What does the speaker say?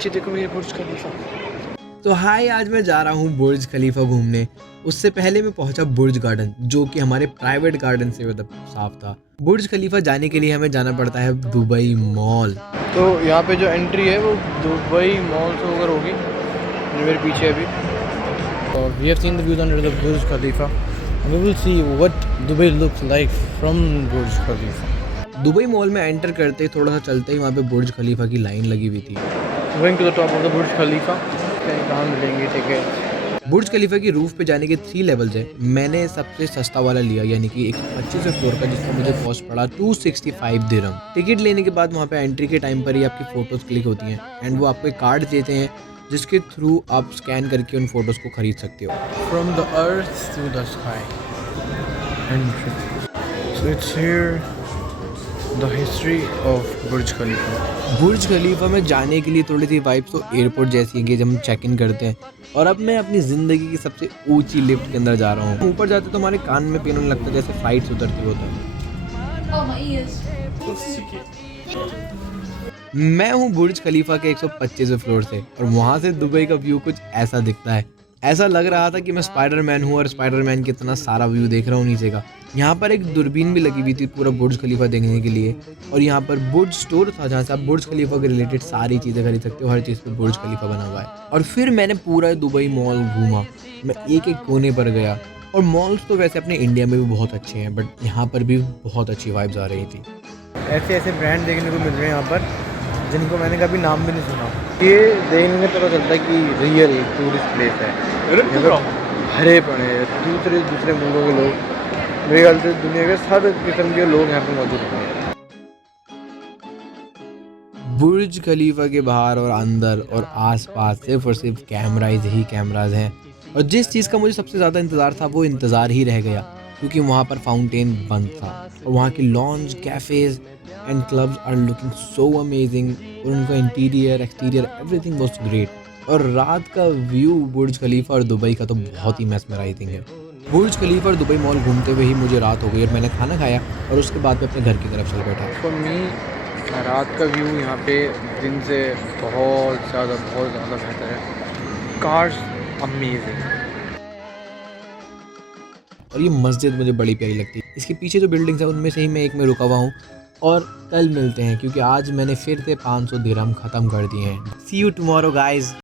पीछे देखो मेरे बुर्ज खलीफा। तो हाय, आज मैं जा रहा हूँ बुर्ज खलीफा घूमने। उससे पहले मैं पहुंचा बुर्ज गार्डन, जो कि हमारे प्राइवेट गार्डन से मतलब साफ था। बुर्ज खलीफा जाने के लिए हमें जाना पड़ता है दुबई मॉल। तो यहाँ पे जो एंट्री है वो दुबई मॉल से होकर होगी, जो मेरे पीछे है अभी। और we have seen the views under the Burj Khalifa. We will see what Dubai looks like from Burj Khalifa. Dubai mall में एंटर करते ही थोड़ा सा चलते ही वहाँ पे बुर्ज खलीफा की लाइन लगी हुई थी। Going to the top of the Burj Khalifa. कहाँ मिलेंगे टिकट? बुर्ज खलीफा की रूफ पे जाने के 3 लेवल्स हैं। मैंने सबसे सस्ता वाला लिया, यानी कि 125 फ्लोर का, जिसका मुझे कॉस्ट पड़ा 265 दिरहम। टिकट लेने के बाद वहाँ पे एंट्री के टाइम पर ही आपकी फ़ोटोज़ क्लिक होती हैं एंड वो आपको एक कार्ड देते हैं, जिसके थ्रू आप स्कैन करके उन फ़ोटोज़ को खरीद सकते हो। From the earth to the sky entry. So it's here the history of Burj Khalifa. Burj Khalifa में जाने के लिए थोड़ी सी वाइब्स तो एयरपोर्ट जैसी है कि जब हम चेक इन करते हैं। और अब मैं अपनी ज़िंदगी की सबसे ऊंची लिफ्ट के अंदर जा रहा हूँ। ऊपर जाते तो हमारे कान में पेन होने लगता है, जैसे फ्लाइट्स उतरती होता है। Oh, my ears. मैं हूँ बुर्ज खलीफा के 125वें फ्लोर से और वहाँ से दुबई का व्यू कुछ ऐसा दिखता है। ऐसा लग रहा था कि मैं स्पाइडरमैन हूँ और स्पाइडरमैन की इतना सारा व्यू देख रहा हूँ नीचे का। यहाँ पर एक दूरबीन भी लगी हुई थी पूरा बुर्ज खलीफा देखने के लिए। और यहाँ पर बुर्ज स्टोर था, जहाँ से आप बुर्ज खलीफा के रिलेटेड सारी चीज़ें खरीद सकते हो। हर चीज़ पे बुर्ज खलीफा बना हुआ है। और फिर मैंने पूरा दुबई मॉल घूमा। मैं एक एक कोने पर गया। और मॉल्स तो वैसे अपने इंडिया में भी बहुत अच्छे हैं, बट यहाँ पर भी बहुत अच्छी वाइब्स आ रही थी। ऐसे ऐसे ब्रांड देखने को मिल रहे हैं यहाँ पर, जिनको मैंने कभी नाम भी नहीं सुना। ये देखने में पता चलता है कि रियल टूरिस्ट प्लेस है। भरे पड़े हैं दूसरे मुल्कों के लोग। मेरे ख्याल से दुनिया के हर किस्म के लोग यहाँ पे मौजूद हैं। बुर्ज खलीफा के बाहर और अंदर और आसपास सिर्फ और सिर्फ कैमराज ही कैमराज हैं। और जिस चीज़ का मुझे सबसे ज़्यादा इंतज़ार था वो इंतज़ार ही रह गया, क्योंकि वहाँ पर फाउंटेन बंद था। और वहाँ की lounge, cafes and clubs are looking so amazing. और उनका interior, exterior, everything was great. और रात का व्यू बुर्ज खलीफा और दुबई का तो बहुत ही मेस्मराइजिंग है। बुर्ज खलीफा और दुबई मॉल घूमते हुए ही मुझे रात हो गई और मैंने खाना खाया और उसके बाद मैं अपने घर की तरफ चल बैठा। फॉर मी रात का व्यू यहाँ पे दिन से बहुत ज़्यादा बेहतर है। Cars amazing. और ये मस्जिद मुझे बड़ी प्यारी लगती है। इसके पीछे जो बिल्डिंग्स है उनमें से ही मैं एक में रुका हुआ हूँ। और कल मिलते हैं, क्योंकि आज मैंने फिर से 500 दिरहम ख़त्म कर दिए हैं। सी यू टुमारो गाइज।